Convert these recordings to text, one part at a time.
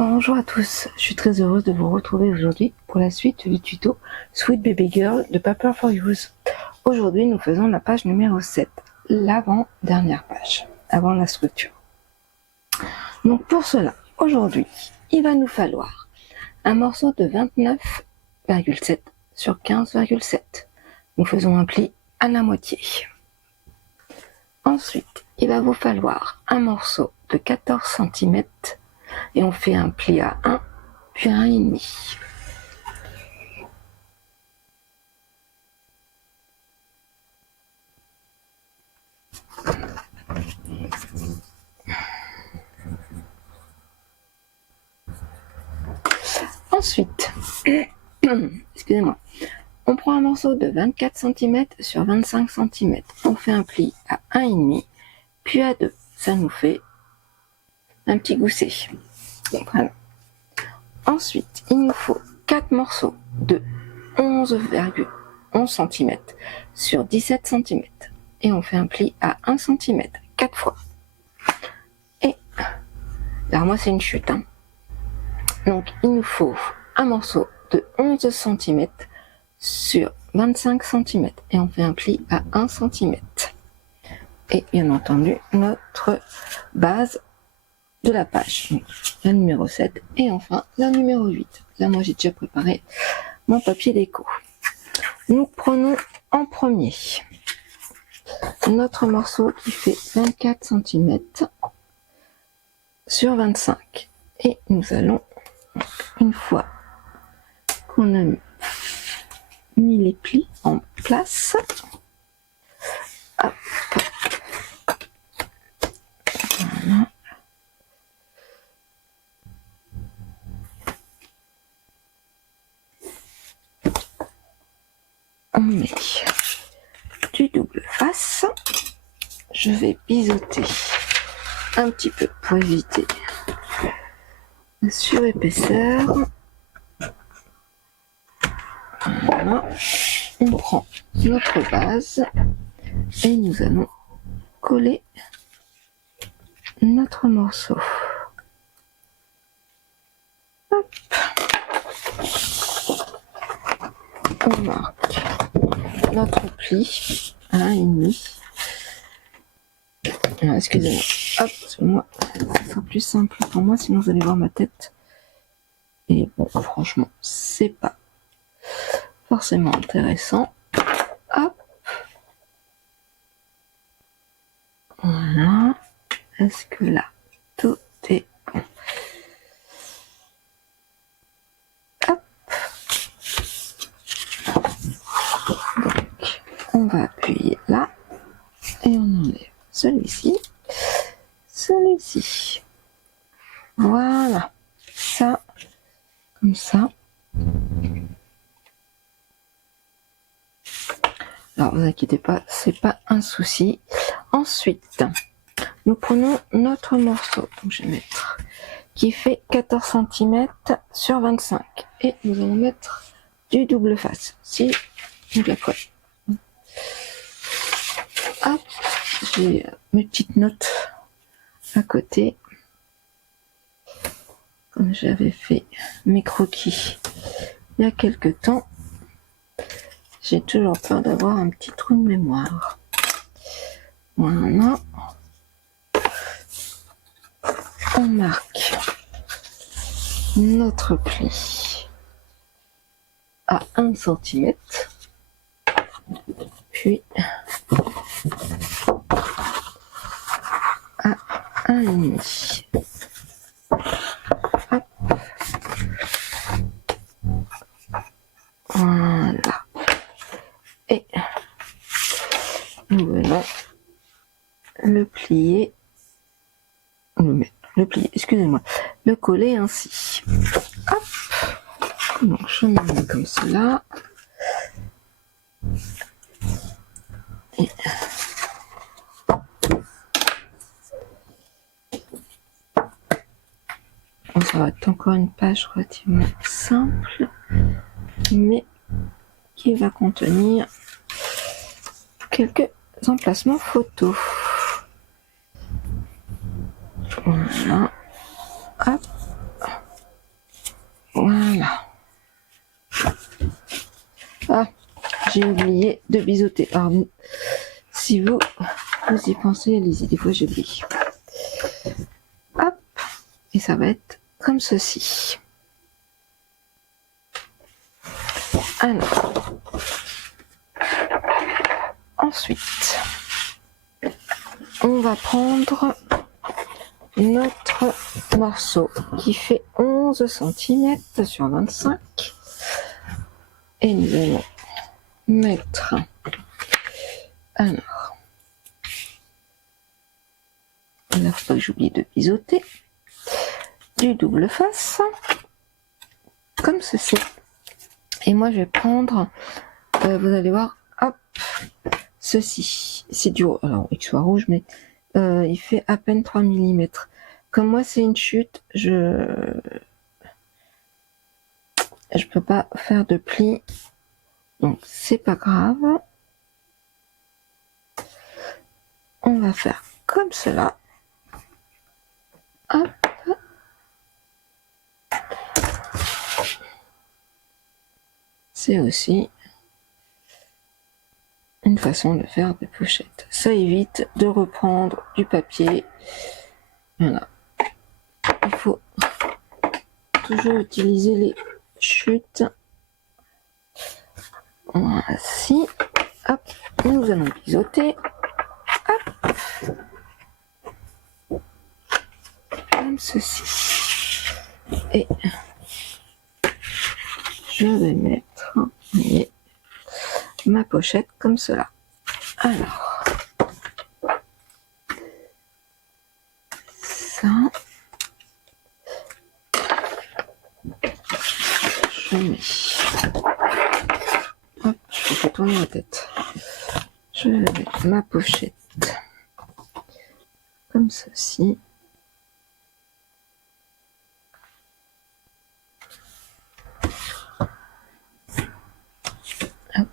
Bonjour à tous, je suis très heureuse de vous retrouver aujourd'hui pour la suite du tuto Sweet Baby Girl de Paper for Use. Aujourd'hui, nous faisons la page numéro 7, l'avant-dernière page, avant la structure. Donc pour cela, aujourd'hui, il va nous falloir un morceau de 29,7 sur 15,7. Nous faisons un pli à la moitié. Ensuite, il va vous falloir un morceau de 14 cm et on fait un pli à 1 puis 1,5. Ensuite, excusez-moi, on prend un morceau de 24 cm sur 25 cm. On fait un pli à 1,5 puis à 2. Ça nous fait un petit gousset. Voilà. Ensuite, il nous faut 4 morceaux de 11,11 cm sur 17 cm. Et on fait un pli à 1 cm 4 fois. Et, alors moi c'est une chute. Donc il nous faut un morceau de 11 cm sur 25 cm. Et on fait un pli à 1 cm. Et bien entendu, notre base de la page. Donc, la numéro 7 et enfin la numéro 8. Là, moi, j'ai déjà préparé mon papier déco. Nous prenons en premier notre morceau qui fait 24 cm sur 25. Et nous allons, une fois qu'on a mis les plis en place, hop, voilà. On met du double face. Je vais biseauter un petit peu pour éviter la surépaisseur. Voilà. On prend notre base et nous allons coller notre morceau. Hop. On marque notre pli à 1,5. Excusez-moi, hop, sur moi, ça sera plus simple pour moi, sinon vous allez voir ma tête. Et bon, franchement, c'est pas forcément intéressant. Hop. Voilà. Est-ce que là, tout est bon? Hop. Donc, on va appuyer là. Et on enlève celui-ci. Celui-ci. Voilà. Ça, comme ça. Alors, vous inquiétez pas, c'est pas un souci. Ensuite, nous prenons notre morceau, donc je vais mettre, qui fait 14 cm sur 25. Et nous allons mettre du double face, si on la colle. Hop, j'ai mes petites notes à côté. Comme j'avais fait mes croquis il y a quelques temps. J'ai toujours peur d'avoir un petit trou de mémoire. Voilà. On marque notre pli à 1 cm. Puis à 1,5. Hop. Voilà. Et nous venons le plier, excusez-moi, le coller ainsi. Hop. Donc je me mets comme cela. Et bon, ça va être encore une page relativement simple, mais qui va contenir quelques emplacements photos. Voilà. Hop. Ah, j'ai oublié de biseauter. Alors, si vous y pensez, allez-y, des fois j'oublie. Hop, et ça va être comme ceci. Alors, ensuite, on va prendre notre morceau qui fait 11 cm sur 25 et nous allons mettre, alors, il ne faut pas que j'oublie de biseauter, du double face comme ceci. Et moi je vais prendre, vous allez voir, hop, ceci, c'est du, alors il soit rouge, mais il fait à peine 3 mm. Comme moi c'est une chute, je peux pas faire de pli, donc c'est pas grave. On va faire comme cela. Hop. C'est aussi une façon de faire des pochettes. Ça évite de reprendre du papier. Voilà. Il faut toujours utiliser les chutes. Voici. Hop. Nous allons biseauter. Hop. Comme ceci. Et je vais mettre, voyez, ma pochette comme cela. Alors, ça, je mets, hop, je vais tourner la tête. Je vais mettre ma pochette comme ceci. Hop.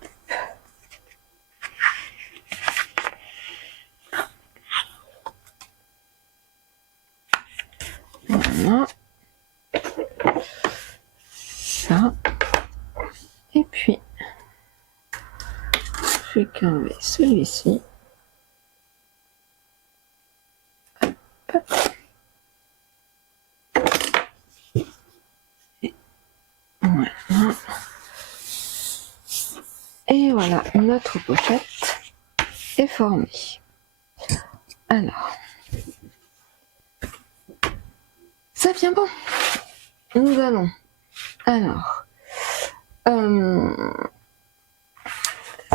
Voilà. Ça. Et puis, je vais qu'enlever celui-ci. Voilà. Et voilà, notre pochette est formée. Alors, ça vient bon. Nous allons, alors,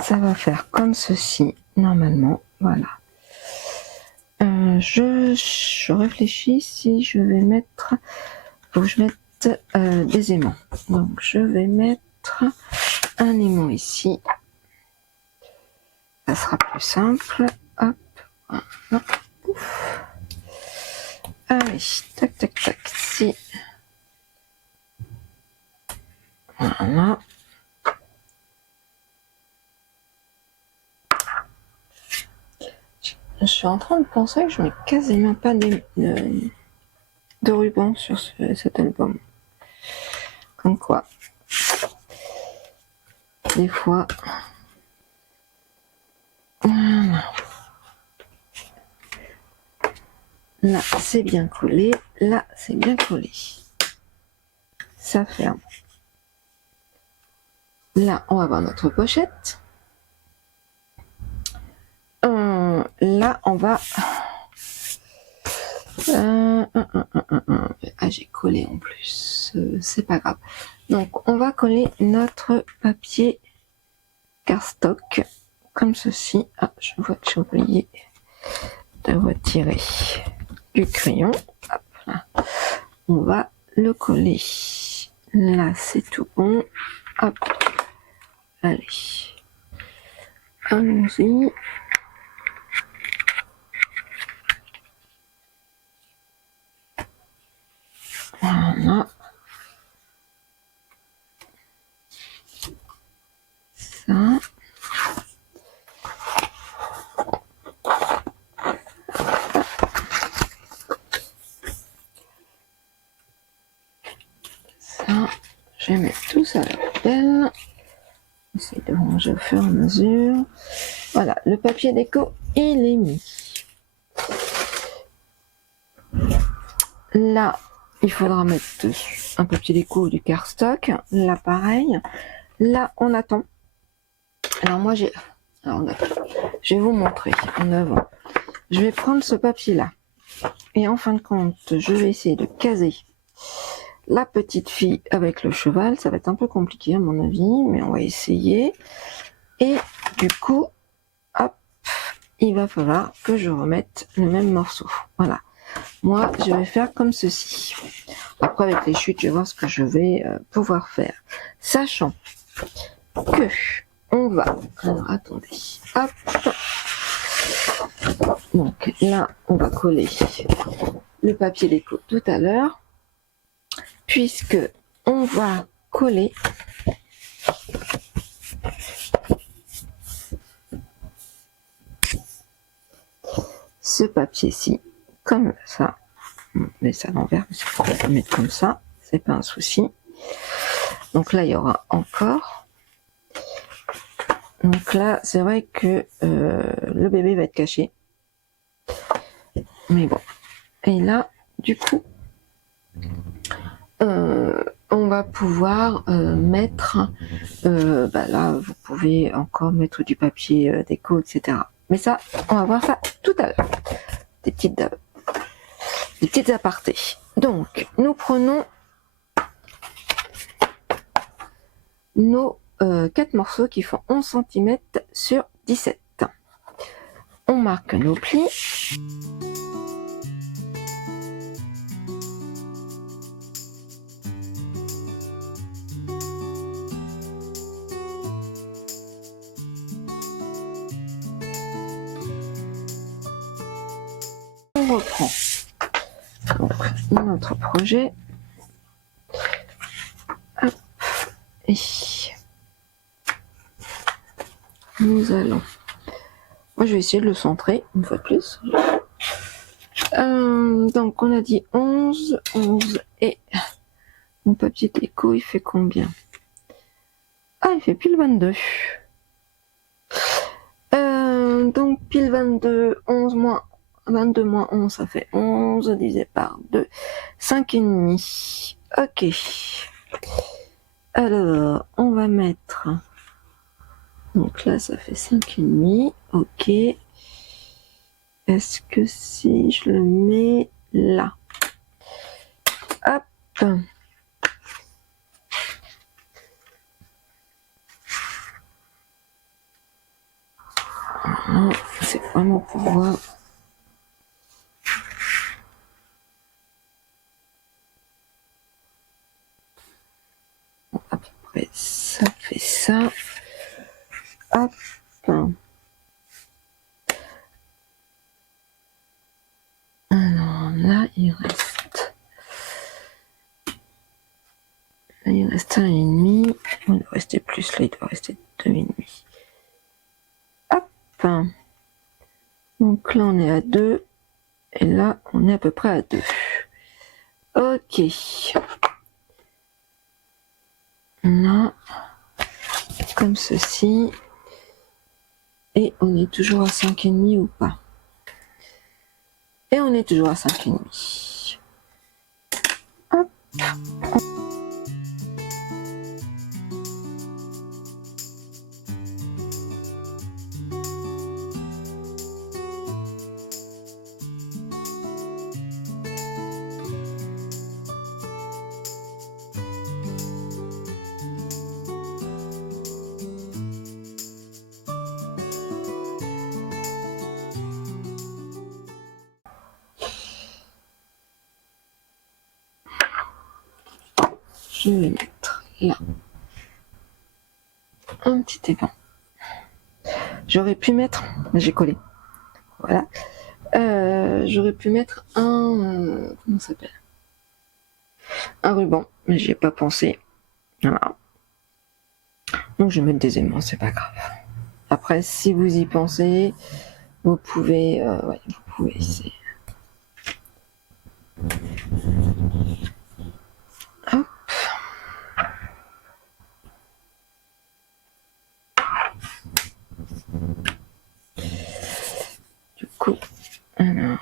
ça va faire comme ceci, normalement, voilà. Je réfléchis si je vais mettre, faut que je mette des aimants. Donc, je vais mettre un aimant ici. Ça sera plus simple. Hop, voilà. Ouf. Allez, tac, tac, tac, ici. Voilà. Je suis en train de penser que je mets quasiment pas de ruban sur cet album. Comme quoi, des fois, voilà. Là, c'est bien collé. Là, c'est bien collé. Ça ferme. Là, on va voir notre pochette. Là, on va... Ah, j'ai collé en plus. C'est pas grave. Donc, on va coller notre papier cardstock comme ceci. Ah, je vois que j'ai oublié de retirer du crayon. Hop, là. On va le coller. Là, c'est tout bon. Hop. Allez. Allons-y. Voilà. Ça. Ça. Je vais mettre tout ça à la poubelle. J'essaie de ranger au fur et à mesure. Voilà, le papier déco, il est mis. Là, il faudra mettre un papier déco ou du cardstock. Là, pareil. Là, on attend. Alors moi, je vais vous montrer en avant. Je vais prendre ce papier-là. Et en fin de compte, je vais essayer de caser la petite fille avec le cheval. Ça va être un peu compliqué à mon avis, mais on va essayer. Et du coup, hop, il va falloir que je remette le même morceau. Voilà. Moi, je vais faire comme ceci. Après, avec les chutes, je vais voir ce que je vais pouvoir faire. Sachant que on va... Alors, attendez. Hop. Donc là, on va coller le papier déco tout à l'heure. Puisque on va coller ce papier-ci, comme ça. On met ça à l'envers, on va le mettre comme ça, c'est pas un souci. Donc là, il y aura encore. Donc là, c'est vrai que le bébé va être caché. Mais bon. Et là, du coup, on va pouvoir mettre... là, vous pouvez encore mettre du papier déco, etc. Mais ça, on va voir ça tout à l'heure. Des petites apartés. Donc, nous prenons nos 4 morceaux qui font 11 cm sur 17. On marque nos plis. On reprend donc notre projet. Hop. Et nous allons... Moi, je vais essayer de le centrer une fois de plus. Donc, on a dit 11 et mon papier déco, il fait combien? Ah, il fait pile 22. Donc, pile 22, 11 moins 22 moins 11, ça fait 11 divisé par 2, 5,5. Ok. Alors, on va mettre... Donc là, ça fait 5,5. Ok. Est-ce que si je le mets là? Hop. C'est vraiment pour voir. À peu près, ça fait ça. Hop. Alors là, il reste... Là, il reste 1,5. Il doit rester plus, là, il doit rester 2,5. Hop. Donc là, on est à 2. Et là, on est à peu près à 2. Ok. Là, comme ceci. Et on est toujours à 5,5 ou pas? Et on est toujours à 5,5. Hop. Je vais mettre là un petit épan. J'aurais pu mettre, j'ai collé, voilà. J'aurais pu mettre un, comment ça s'appelle? Un ruban, mais j'y ai pas pensé. Voilà. Donc je vais mettre des aimants, c'est pas grave. Après, si vous y pensez, vous pouvez, ouais, vous pouvez essayer. Hop. coup, alors,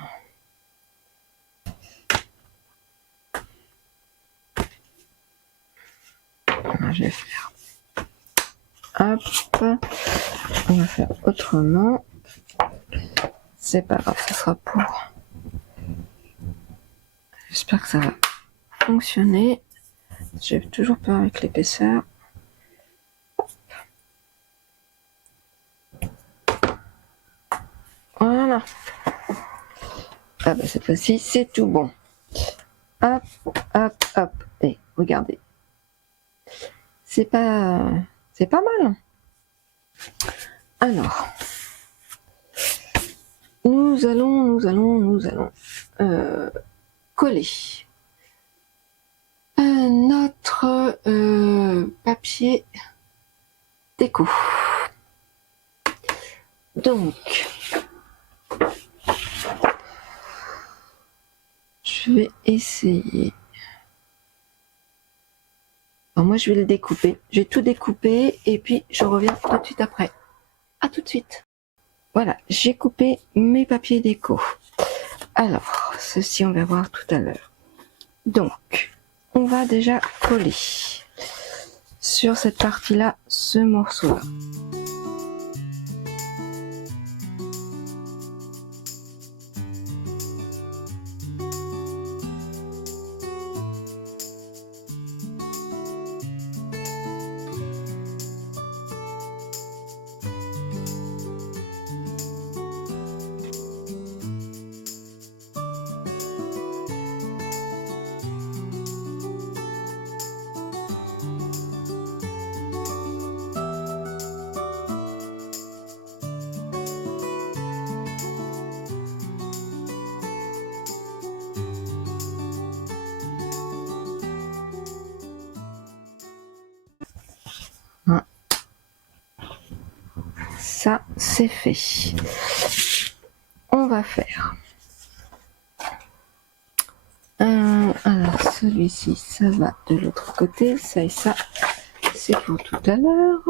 je vais faire, hop, on va faire autrement, c'est pas grave, ça sera pour, j'espère que ça va fonctionner, j'ai toujours peur avec l'épaisseur. Voilà. Ah bah cette fois-ci, c'est tout bon. Hop, hop, hop. Et regardez. C'est pas mal. Alors, nous allons coller notre papier déco. Donc, je vais essayer. Alors moi, je vais le découper. Je vais tout découper et puis je reviens tout de suite après. À tout de suite. Voilà, j'ai coupé mes papiers déco. Alors, ceci, on va voir tout à l'heure. Donc, on va déjà coller sur cette partie-là, ce morceau-là. Ça, c'est fait. On va faire. Alors, celui-ci, ça va de l'autre côté. Ça et ça, c'est pour tout à l'heure.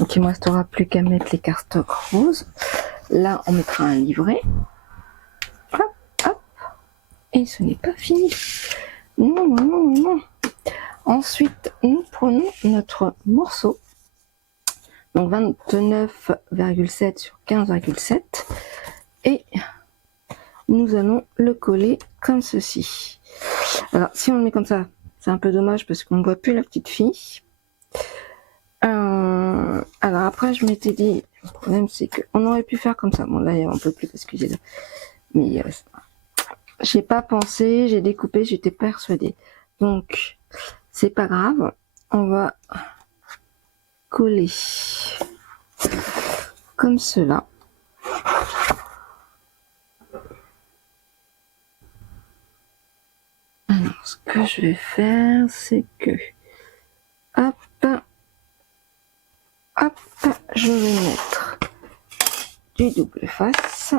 Donc il ne me restera plus qu'à mettre les cardstocks roses. Là, on mettra un livret. Hop, hop. Et ce n'est pas fini. Non, non, non, non. Ensuite, nous prenons notre morceau. Donc 29,7 sur 15,7. Et nous allons le coller comme ceci. Alors, si on le met comme ça, c'est un peu dommage parce qu'on ne voit plus la petite fille. Alors après, je m'étais dit, Le problème, c'est qu'on aurait pu faire comme ça. Bon, là, on peut plus parce que j'ai... Mais j'ai pas pensé, j'ai découpé, j'étais persuadée. Donc, c'est pas grave. On va coller comme cela. Alors, ce que je vais faire, c'est que... Hop, hop, je vais mettre du double face.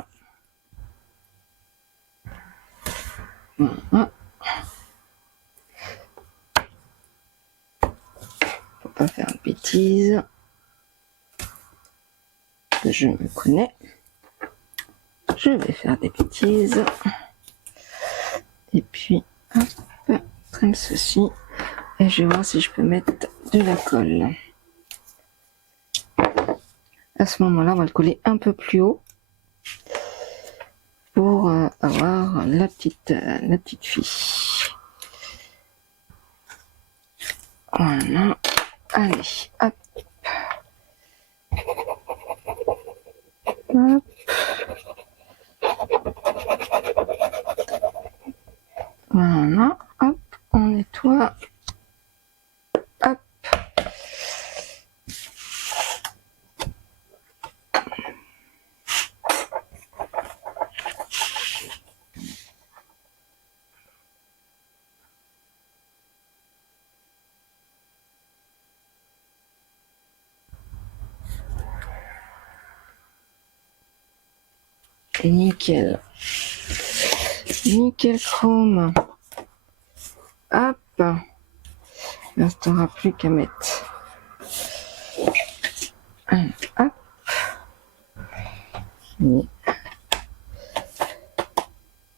Voilà. Faut pas faire de bêtises. Je me connais. Je vais faire des bêtises. Et puis, hop, comme ceci. Et je vais voir si je peux mettre de la colle. À ce moment-là, on va le coller un peu plus haut pour avoir la petite fille. Voilà. Allez, hop. Hop. Voilà, hop, on nettoie. Hop. Nickel. Nickel chrome. Hop. Il ne restera plus qu'à mettre. Hop.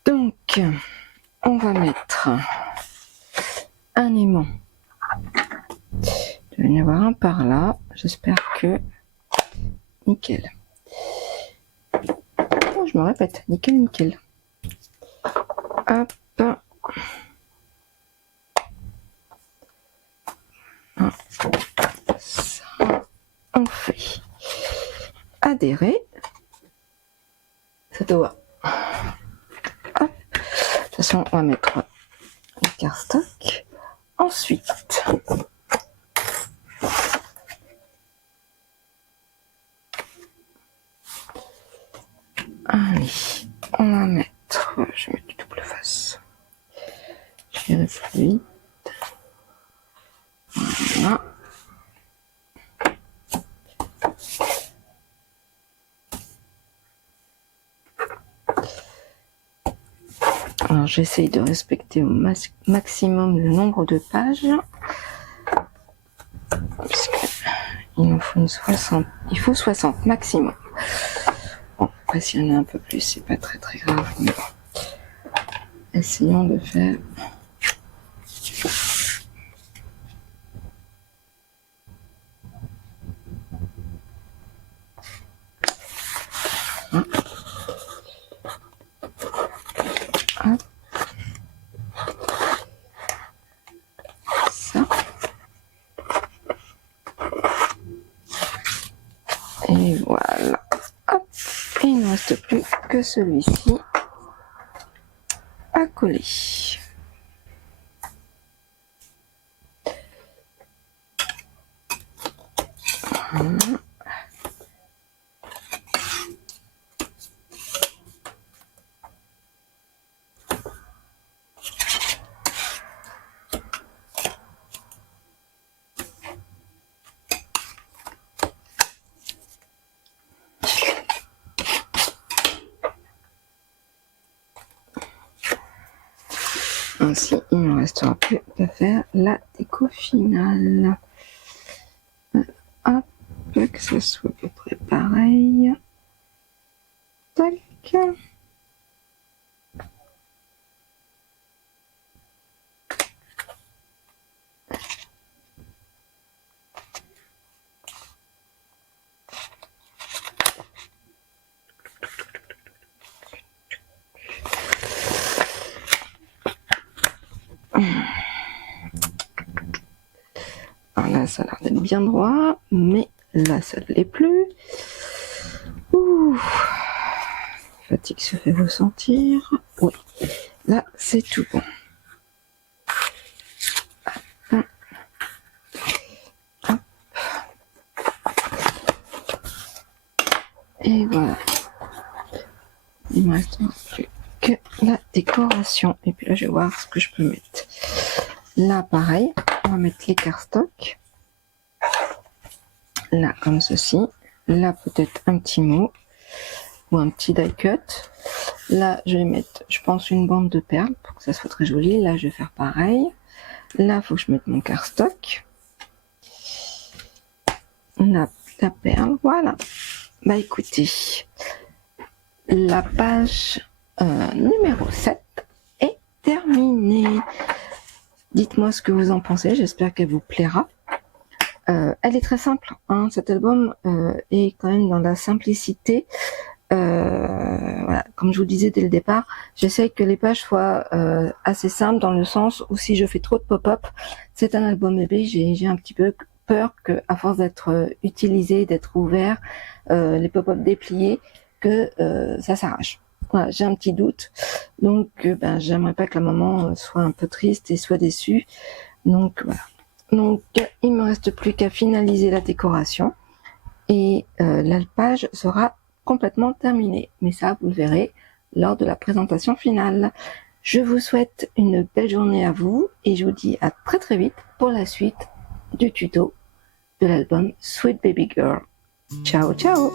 Donc, on va mettre un aimant. Il va y en avoir un par là. J'espère que... Nickel. Oh, je me répète. Nickel, nickel. Hop. Ça, on fait adhérer. Ça doit. Hop. De toute façon, on va mettre le cardstock. Ensuite, allez, on va mettre. Je vais mettre du double face. Je vais plus vite. Voilà. Alors j'essaye de respecter au maximum le nombre de pages. Parce que il nous faut 60. Il faut 60 maximum. Bon, après s'il y en a un peu plus, c'est pas très grave. Mais bon. Essayons de faire. Ça. Et voilà. Hop. Et il ne reste plus que celui-ci à coller. Voilà. Ainsi, il ne restera plus qu'à faire la déco finale. Hop, que ce soit à peu près pareil. Tac. Alors là, ça a l'air d'être bien droit, mais là, ça ne l'est plus. Fatigue se fait ressentir. Oui, là c'est tout bon. Hop. Et voilà. Il me reste plus que la décoration. Et puis là, je vais voir ce que je peux mettre. Là, pareil, on va mettre les cardstocks. Là, comme ceci. Là, peut-être un petit mot ou un petit die cut. Là, je vais mettre, je pense, une bande de perles pour que ça soit très joli. Là, je vais faire pareil. Là, il faut que je mette mon cardstock. La perle, voilà. Bah écoutez, la page numéro 7 est terminée. Dites-moi ce que vous en pensez, j'espère qu'elle vous plaira. Elle est très simple, hein, cet album est quand même dans la simplicité. Voilà, comme je vous disais dès le départ, j'essaye que les pages soient assez simples dans le sens où si je fais trop de pop-up, c'est un album bébé, j'ai un petit peu peur que à force d'être utilisé, d'être ouvert, les pop-up dépliés, que ça s'arrache. Voilà, j'ai un petit doute, donc j'aimerais pas que la maman soit un peu triste et soit déçue. Donc voilà. Donc il me reste plus qu'à finaliser la décoration et la page sera complètement terminée. Mais ça, vous le verrez lors de la présentation finale. Je vous souhaite une belle journée à vous et je vous dis à très très vite pour la suite du tuto de l'album Sweet Baby Girl. Ciao ciao!